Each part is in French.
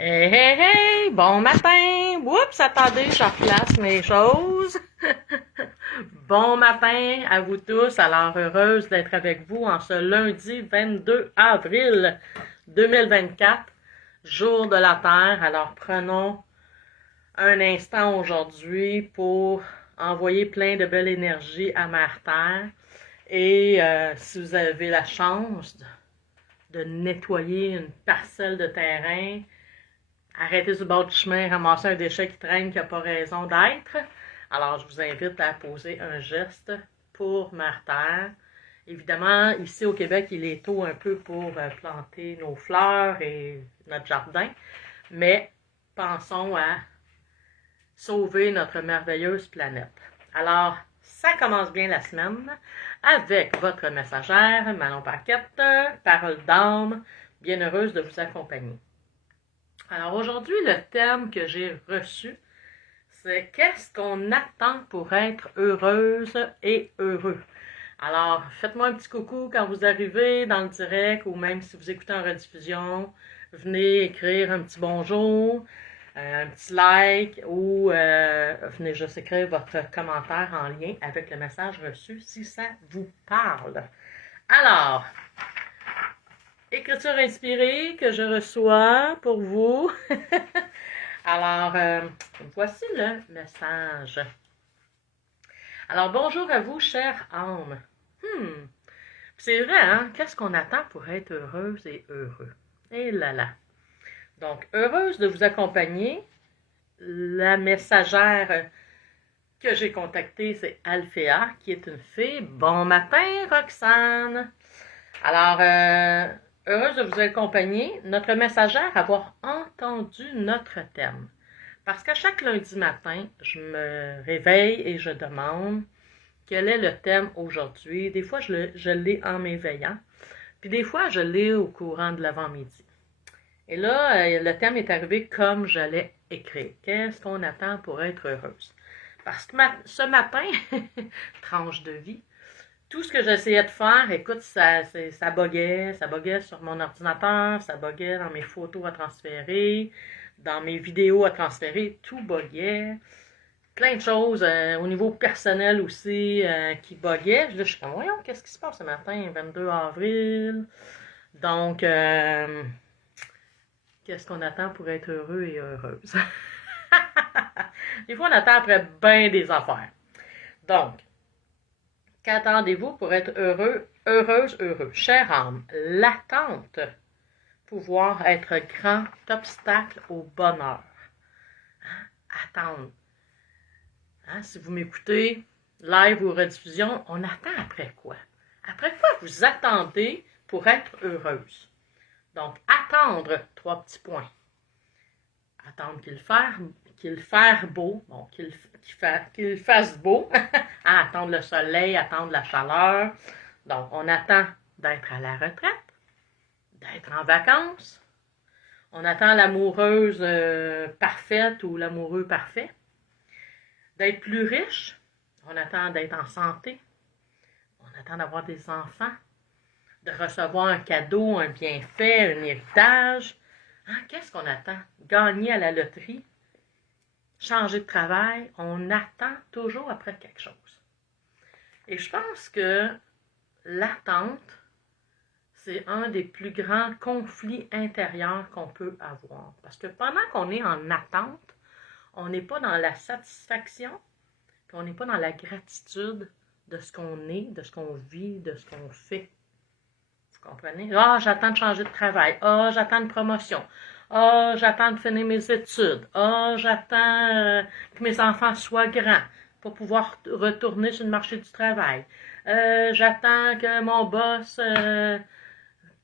Hey, hey, hey! Bon matin! Oups, attendez, je replace mes choses. Bon matin à vous tous. Alors, heureuse d'être avec vous en ce lundi 22 avril 2024, jour de la Terre. Alors, prenons un instant aujourd'hui pour envoyer plein de belle énergie à Mère Terre. Et si vous avez la chance de nettoyer une parcelle de terrain, arrêtez sur le bord du chemin, ramasser un déchet qui traîne, qui n'a pas raison d'être. Alors, je vous invite à poser un geste pour Mère Terre. Évidemment, ici au Québec, il est tôt un peu pour planter nos fleurs et notre jardin, mais pensons à sauver notre merveilleuse planète. Alors, ça commence bien la semaine avec votre messagère, Manon Paquette, parole d'âme, bien heureuse de vous accompagner. Alors aujourd'hui, le thème que j'ai reçu, c'est qu'est-ce qu'on attend pour être heureuse et heureux. Alors, faites-moi un petit coucou quand vous arrivez dans le direct ou même si vous écoutez en rediffusion. Venez écrire un petit bonjour, un petit like ou venez juste écrire votre commentaire en lien avec le message reçu si ça vous parle. Alors, écriture inspirée que je reçois pour vous. Alors, voici le message. Alors, bonjour à vous, chère âme. C'est vrai, hein? Qu'est-ce qu'on attend pour être heureuse et heureux? Et là là. Donc, heureuse de vous accompagner. La messagère que j'ai contactée, c'est Alphéa, qui est une fille. Bon matin, Roxane. Alors, heureuse de vous accompagner. Notre messagère avoir entendu notre thème. Parce qu'à chaque lundi matin, je me réveille et je demande quel est le thème aujourd'hui. Des fois, je l'ai en m'éveillant. Puis des fois, je l'ai au courant de l'avant-midi. Et là, le thème est arrivé comme je l'ai écrit. Qu'est-ce qu'on attend pour être heureuse? Parce que ce matin, tranche de vie, tout ce que j'essayais de faire, écoute, ça buguait sur mon ordinateur, ça buguait dans mes photos à transférer, dans mes vidéos à transférer, tout buguait. Plein de choses au niveau personnel aussi qui buguaient. Je suis comme, voyons, qu'est-ce qui se passe ce matin, 22 avril? Donc, qu'est-ce qu'on attend pour être heureux et heureuse? Des fois, on attend après bien des affaires. Donc, qu'attendez-vous pour être heureux, heureuse, heureux? Chère âme, l'attente, pouvoir être grand obstacle au bonheur. Attendre. Hein, si vous m'écoutez, live ou rediffusion, on attend après quoi? Après quoi vous attendez pour être heureuse? Donc, attendre, 3 petits points. Attendre qu'il fasse beau, bon, qu'il fasse beau, attendre le soleil, attendre la chaleur. Donc, on attend d'être à la retraite, d'être en vacances. On attend l'amoureuse parfaite ou l'amoureux parfait. D'être plus riche. On attend d'être en santé. On attend d'avoir des enfants. De recevoir un cadeau, un bienfait, un héritage. Hein, qu'est-ce qu'on attend? Gagner à la loterie. Changer de travail. On attend toujours après quelque chose. Et je pense que l'attente, c'est un des plus grands conflits intérieurs qu'on peut avoir. Parce que pendant qu'on est en attente, on n'est pas dans la satisfaction, puis on n'est pas dans la gratitude de ce qu'on est, de ce qu'on vit, de ce qu'on fait. Vous comprenez? Ah, j'attends de changer de travail. Ah, j'attends une promotion. Ah, j'attends de finir mes études. Ah, j'attends que mes enfants soient grands pour pouvoir retourner sur le marché du travail. J'attends que mon boss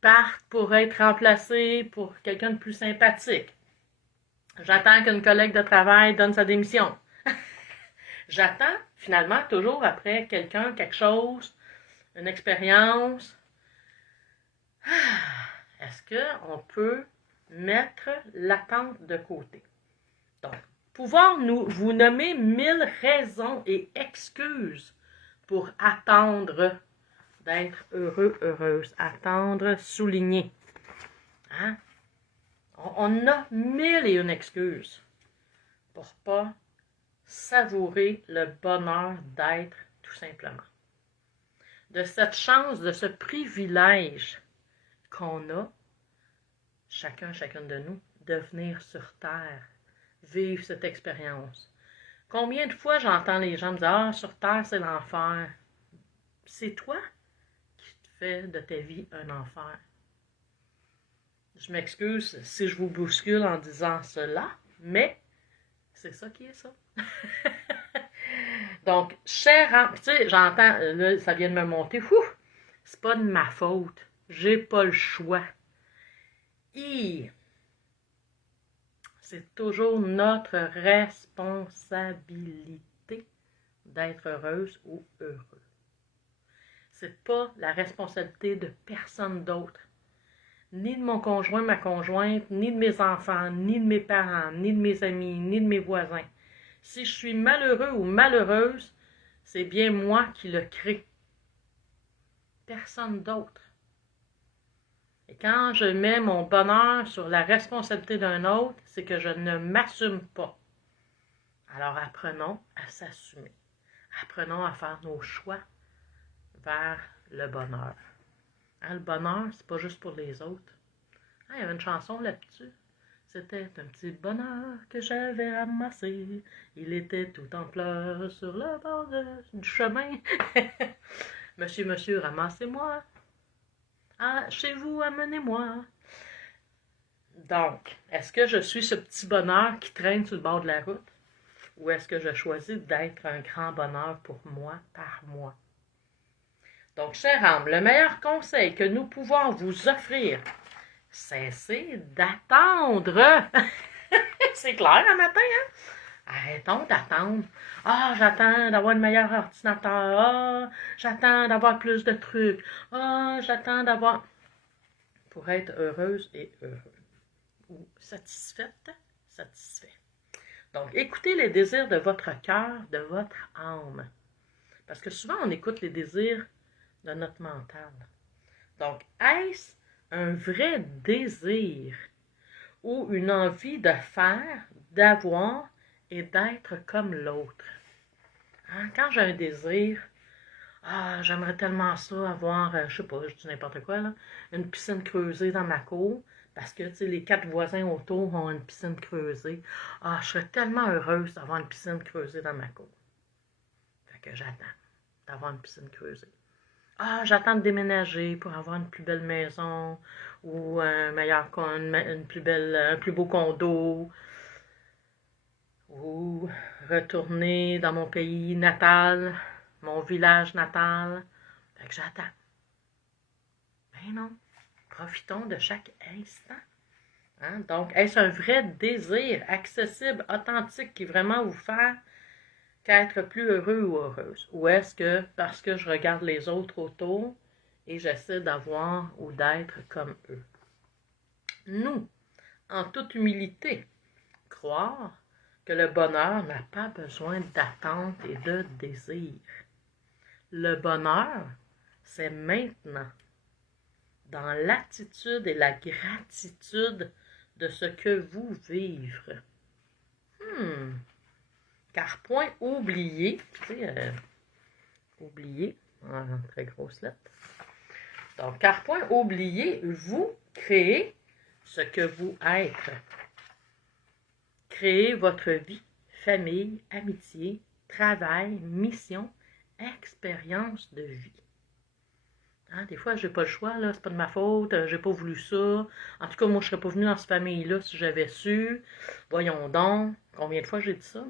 parte pour être remplacé pour quelqu'un de plus sympathique. J'attends qu'une collègue de travail donne sa démission. J'attends finalement toujours après quelqu'un, quelque chose, une expérience. Est-ce qu'on peut mettre l'attente de côté? Donc, pouvoir vous nommer 1000 raisons et excuses pour attendre d'être heureux, heureuse. Attendre, souligner. Hein? On a mille et une excuses pour pas savourer le bonheur d'être, tout simplement. De cette chance, de ce privilège qu'on a, chacune de nous, de venir sur Terre, vivre cette expérience. Combien de fois j'entends les gens me dire « Ah, sur Terre, c'est l'enfer. » C'est toi qui te fais de ta vie un enfer. Je m'excuse si je vous bouscule en disant cela, mais c'est ça qui est ça. Donc, cher, tu sais, j'entends, là, ça vient de me monter, c'est pas de ma faute, j'ai pas le choix. C'est toujours notre responsabilité d'être heureuse ou heureux. C'est pas la responsabilité de personne d'autre. Ni de mon conjoint, ma conjointe, ni de mes enfants, ni de mes parents, ni de mes amis, ni de mes voisins. Si je suis malheureux ou malheureuse, c'est bien moi qui le crée. Personne d'autre. Et quand je mets mon bonheur sur la responsabilité d'un autre, c'est que je ne m'assume pas. Alors apprenons à s'assumer. Apprenons à faire nos choix vers le bonheur. Hein, le bonheur, c'est pas juste pour les autres. Hein, il y avait une chanson là-dessus. C'était un petit bonheur que j'avais ramassé. Il était tout en pleurs sur le bord du chemin. Monsieur, ramassez-moi. Ah, chez vous, amenez-moi. Donc, est-ce que je suis ce petit bonheur qui traîne sur le bord de la route? Ou est-ce que je choisis d'être un grand bonheur pour moi, par moi? Donc, chère âme, le meilleur conseil que nous pouvons vous offrir, cessez d'attendre. C'est clair un matin, hein? Arrêtons d'attendre. Ah, j'attends d'avoir le meilleur ordinateur. Ah, j'attends d'avoir plus de trucs. Ah, j'attends d'avoir... Pour être heureuse et heureux. Ou satisfaite, satisfait. Donc, écoutez les désirs de votre cœur, de votre âme. Parce que souvent, on écoute les désirs de notre mental. Donc, est-ce un vrai désir ou une envie de faire, d'avoir et d'être comme l'autre? Hein? Quand j'ai un désir, j'aimerais tellement ça avoir, je sais pas, je dis n'importe quoi, là, une piscine creusée dans ma cour, parce que, tu sais, les 4 voisins autour ont une piscine creusée. Ah, je serais tellement heureuse d'avoir une piscine creusée dans ma cour. Fait que j'attends d'avoir une piscine creusée. Ah, j'attends de déménager pour avoir une plus belle maison ou un plus beau condo ou retourner dans mon pays natal, mon village natal. Fait que j'attends. Ben non, profitons de chaque instant. Hein? Donc, est-ce un vrai désir accessible, authentique qui vraiment vous fait qu'être plus heureux ou heureuse? Ou est-ce que parce que je regarde les autres autour et j'essaie d'avoir ou d'être comme eux? Nous, en toute humilité, croire que le bonheur n'a pas besoin d'attente et de désir. Le bonheur, c'est maintenant, dans l'attitude et la gratitude de ce que vous vivez. Car point oublié, tu sais, oublié, en très grosse lettre. Donc, car point oublié, vous créez ce que vous êtes. Créez votre vie, famille, amitié, travail, mission, expérience de vie. Hein, des fois, j'ai pas le choix, là, c'est pas de ma faute, j'ai pas voulu ça. En tout cas, moi, je serais pas venue dans cette famille-là si j'avais su. Voyons donc, combien de fois j'ai dit ça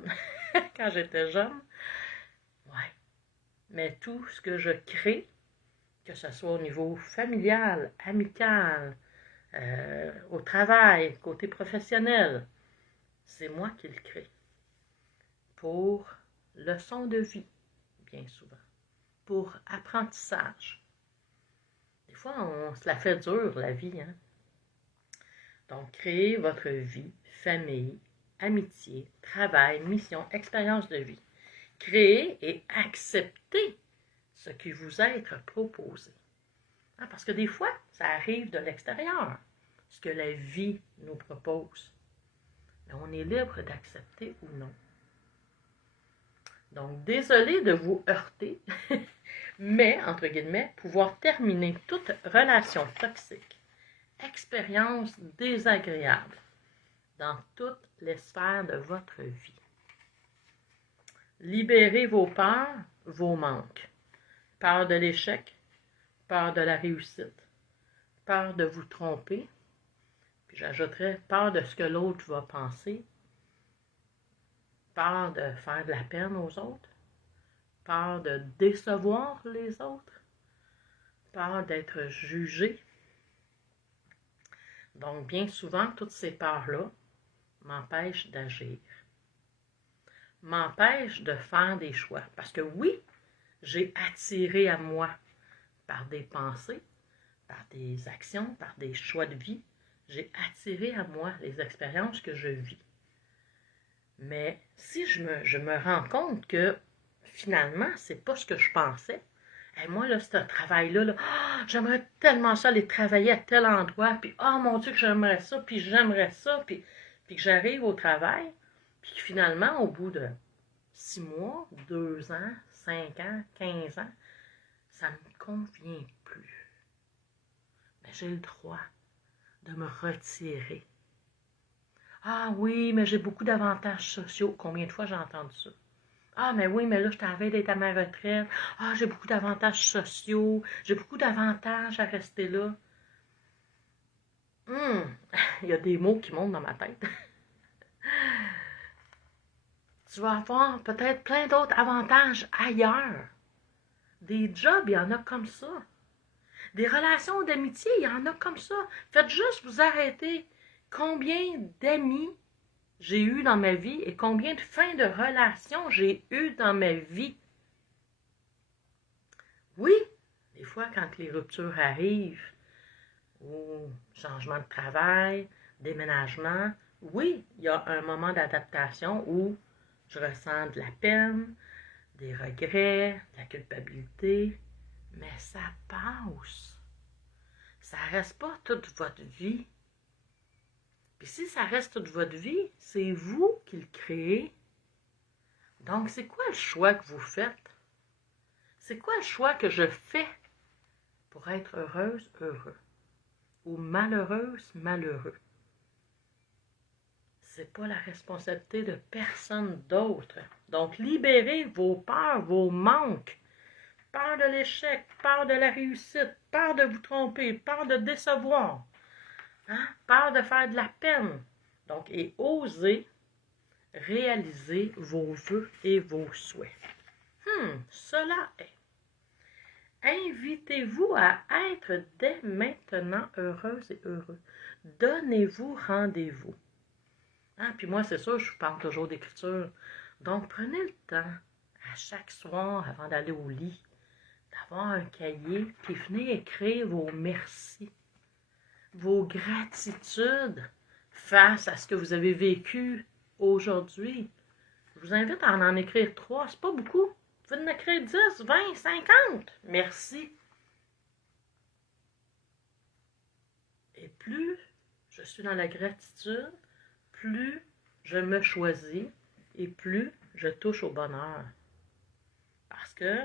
quand j'étais jeune? Ouais. Mais tout ce que je crée, que ce soit au niveau familial, amical, au travail, côté professionnel, c'est moi qui le crée. Pour leçon de vie, bien souvent. Pour apprentissage. Des fois, on se la fait dure, la vie. Hein? Donc, créez votre vie, famille, amitié, travail, mission, expérience de vie. Créez et acceptez ce qui vous est proposé. Hein, parce que des fois, ça arrive de l'extérieur. ce que la vie nous propose. Mais on est libre d'accepter ou non. Donc, désolé de vous heurter, mais, entre guillemets, pouvoir terminer toute relation toxique, expérience désagréable dans toutes les sphères de votre vie. Libérez vos peurs, vos manques. Peur de l'échec, peur de la réussite, peur de vous tromper, puis j'ajouterais peur de ce que l'autre va penser, peur de faire de la peine aux autres, peur de décevoir les autres, peur d'être jugé. Donc, bien souvent, toutes ces peurs-là m'empêchent d'agir, m'empêchent de faire des choix. Parce que oui, j'ai attiré à moi par des pensées, par des actions, par des choix de vie, j'ai attiré à moi les expériences que je vis. Mais si je me rends compte que finalement, c'est pas ce que je pensais, et moi, là, ce travail-là, j'aimerais tellement ça aller travailler à tel endroit, puis oh mon Dieu que j'aimerais ça, puis que j'arrive au travail, puis que finalement, au bout de 6 mois, 2 ans, 5 ans, 15 ans, ça ne me convient plus. Mais j'ai le droit de me retirer. Ah oui, mais j'ai beaucoup d'avantages sociaux. Combien de fois j'ai entendu ça? Ah, mais oui, mais là, je t'avais d'être à ma retraite. Ah, j'ai beaucoup d'avantages sociaux. J'ai beaucoup d'avantages à rester là. Il y a des mots qui montent dans ma tête. Tu vas avoir peut-être plein d'autres avantages ailleurs. Des jobs, il y en a comme ça. Des relations d'amitié, il y en a comme ça. Faites juste vous arrêter. Combien d'amis j'ai eu dans ma vie et combien de fins de relations j'ai eu dans ma vie. Oui, des fois, quand les ruptures arrivent, ou changement de travail, déménagement, oui, il y a un moment d'adaptation où je ressens de la peine, des regrets, de la culpabilité, mais ça passe. Ça ne reste pas toute votre vie. Puis si ça reste toute votre vie, c'est vous qui le créez. Donc, c'est quoi le choix que vous faites? C'est quoi le choix que je fais pour être heureuse, heureux? Ou malheureuse, malheureux? C'est pas la responsabilité de personne d'autre. Donc, libérez vos peurs, vos manques. Peur de l'échec, peur de la réussite, peur de vous tromper, peur de décevoir, peur de faire de la peine. Donc, et osez réaliser vos vœux et vos souhaits. Cela est. Invitez-vous à être dès maintenant heureuse et heureux. Donnez-vous rendez-vous. Puis moi, c'est sûr, je vous parle toujours d'écriture. Donc, prenez le temps, à chaque soir, avant d'aller au lit, d'avoir un cahier, puis venez écrire vos merci, vos gratitudes face à ce que vous avez vécu aujourd'hui. Je vous invite à en écrire 3, c'est pas beaucoup. Vous pouvez en écrire 10, 20, 50. Merci. Et plus je suis dans la gratitude, plus je me choisis et plus je touche au bonheur. Parce que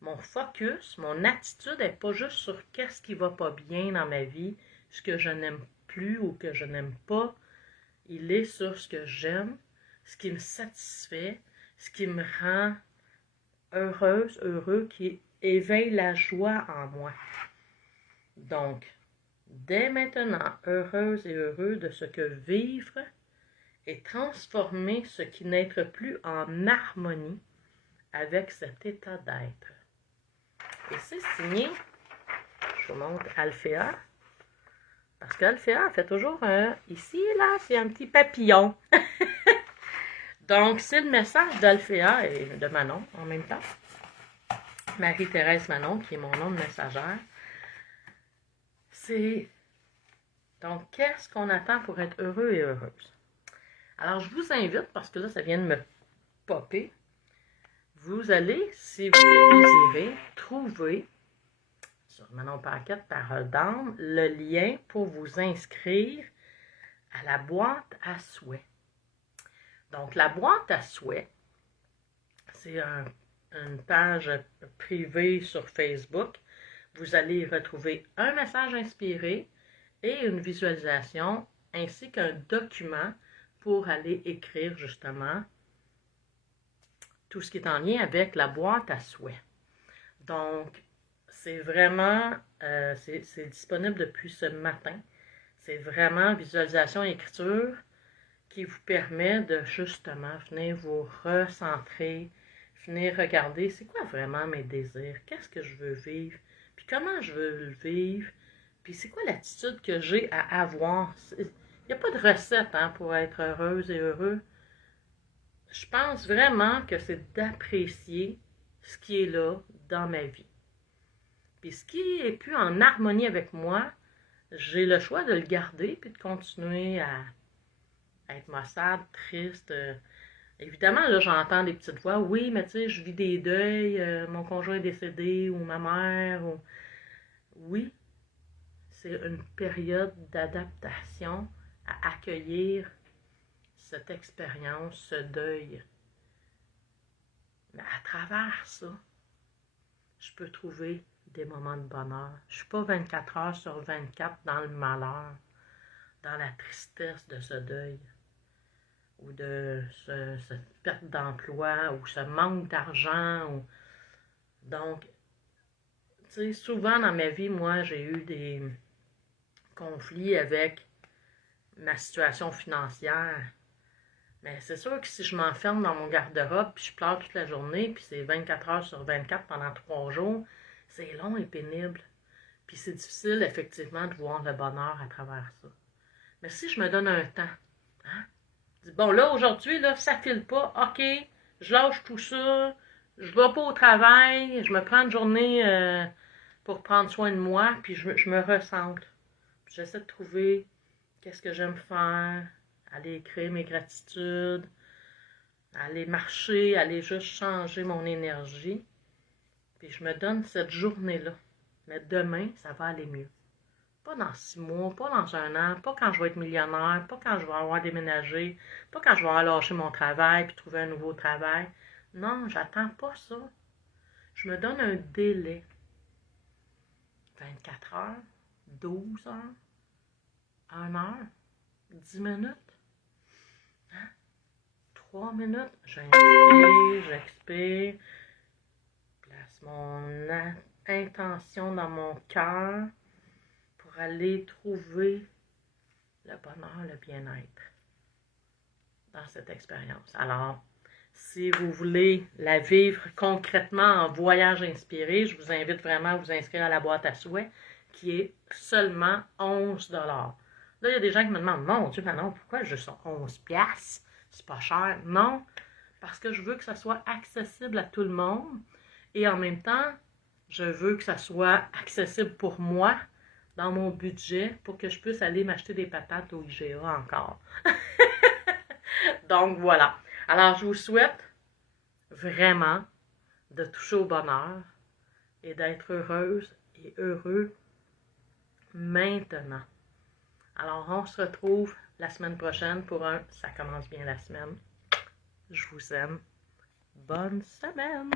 mon focus, mon attitude n'est pas juste sur qu'est-ce qui va pas bien dans ma vie, ce que je n'aime plus ou que je n'aime pas. Il est sur ce que j'aime, ce qui me satisfait, ce qui me rend heureuse, heureux, qui éveille la joie en moi. Donc, dès maintenant, heureuse et heureux de ce que vivre et transformer ce qui n'être plus en harmonie avec cet état d'être. Et c'est signé, je vous montre Alphéa, parce qu'Alphéa fait toujours un, ici, là, c'est un petit papillon. Donc, c'est le message d'Alphéa et de Manon en même temps. Marie-Thérèse Manon, qui est mon nom de messagère. C'est, donc, qu'est-ce qu'on attend pour être heureux et heureuse? Alors, je vous invite, parce que là, ça vient de me popper, vous allez, si vous le désirez, trouver sur Manon Paquette, Parole d'âme, le lien pour vous inscrire à la boîte à souhaits. Donc, la boîte à souhaits, c'est une page privée sur Facebook. Vous allez y retrouver un message inspiré et une visualisation, ainsi qu'un document pour aller écrire justement tout ce qui est en lien avec la boîte à souhaits. Donc, c'est vraiment, c'est disponible depuis ce matin. C'est vraiment visualisation et écriture qui vous permet de justement venir vous recentrer, venir regarder c'est quoi vraiment mes désirs, qu'est-ce que je veux vivre, puis comment je veux le vivre, puis c'est quoi l'attitude que j'ai à avoir. Il n'y a pas de recette pour être heureuse et heureux. Je pense vraiment que c'est d'apprécier ce qui est là dans ma vie. Puis ce qui est plus en harmonie avec moi, j'ai le choix de le garder puis de continuer à être maussade, triste. Évidemment, là, j'entends des petites voix. Oui, mais tu sais, je vis des deuils, mon conjoint est décédé ou ma mère. Oui, c'est une période d'adaptation à accueillir cette expérience, ce deuil. Mais à travers ça, je peux trouver des moments de bonheur. Je ne suis pas 24 heures sur 24 dans le malheur, dans la tristesse de ce deuil, ou de cette perte d'emploi, ou ce manque d'argent. Donc, tu sais, souvent dans ma vie, moi, j'ai eu des conflits avec ma situation financière. Mais c'est sûr que si je m'enferme dans mon garde-robe, puis je pleure toute la journée, puis c'est 24 heures sur 24 pendant 3 jours, c'est long et pénible. Puis c'est difficile, effectivement, de voir le bonheur à travers ça. Mais si je me donne un temps, je dis, bon, là, aujourd'hui, là, ça file pas, ok, je lâche tout ça, je vais pas au travail, je me prends une journée pour prendre soin de moi, puis je me recentre. Puis j'essaie de trouver qu'est-ce que j'aime faire, aller écrire mes gratitudes, aller marcher, aller juste changer mon énergie. Puis je me donne cette journée-là. Mais demain, ça va aller mieux. Pas dans 6 mois, pas dans 1 an, pas quand je vais être millionnaire, pas quand je vais avoir déménagé, pas quand je vais avoir lâché mon travail puis trouver un nouveau travail. Non, j'attends pas ça. Je me donne un délai. 24 heures, 12 heures, 1 heure, 10 minutes. 3 minutes, j'inspire, j'expire, place mon intention dans mon cœur pour aller trouver le bonheur, le bien-être dans cette expérience. Alors, si vous voulez la vivre concrètement en voyage inspiré, je vous invite vraiment à vous inscrire à la boîte à souhaits qui est seulement 11 $. Là, il y a des gens qui me demandent, mon Dieu, Manon, pourquoi juste 11 $? C'est pas cher. Non, parce que je veux que ça soit accessible à tout le monde et en même temps, je veux que ça soit accessible pour moi dans mon budget pour que je puisse aller m'acheter des patates au IGA encore. Donc voilà. Alors, je vous souhaite vraiment de toucher au bonheur et d'être heureuse et heureux maintenant. Alors, on se retrouve la semaine prochaine pour un « Ça commence bien la semaine ». Je vous aime. Bonne semaine!